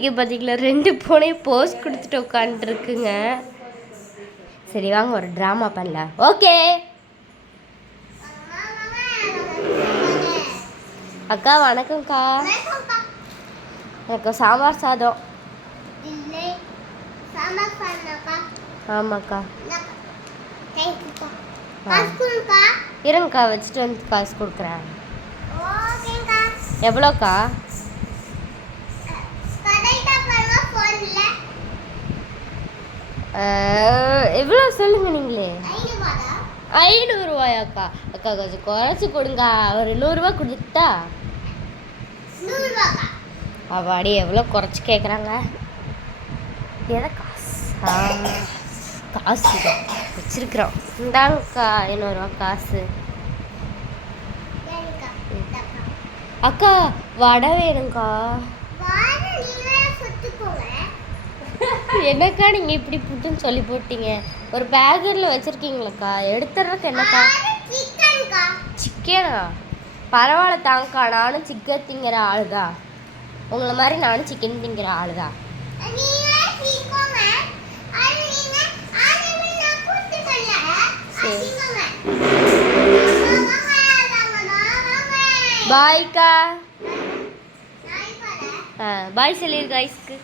இங்கே பார்த்தீங்களா 2 பூனையும் போஸ் கொடுத்துட்டு உட்காந்துருக்குங்க. சரி வாங்க ஒரு ட்ராமா பண்ணலாம். ஓகே அக்கா வணக்கம்க்கா. எனக்கு சாம்பார் சாதம். ஆமாக்கா இருங்கக்கா வச்சுட்டு வந்து காசு கொடுக்குறேன். எவ்வளோக்கா? எவ்வளோ சொல்லுங்க நீங்களே. 500 ரூபாயாக்கா? அக்கா கொஞ்சம் குறைச்சி கொடுங்க. ஒரு 100 ரூபா கொடுத்துட்டா. அவாடி எவ்வளோ குறைச்சி கேட்குறாங்க. எதை காசு காசு வச்சிருக்கிறோம். இந்தாங்கக்கா 500 ரூபா காசு. அக்கா வடை வேணுங்க்கா. என்னக்கா நீங்கள் இப்படி புட்டுன்னு சொல்லி போட்டீங்க. ஒரு பேக்கரில் வச்சுருக்கீங்களாக்கா? எடுத்துறதுக்கு என்னக்கா? சிக்கனா? பரவாயில்ல தாங்கக்கா. நானும் சிக்கன் திங்கிற ஆளு தான். உங்களை மாதிரி நானும் சிக்கன் திங்கிற ஆளு தான். சரி பாய்க்கா. பாய் சொல்லிடு காய்ஸ்க்கு.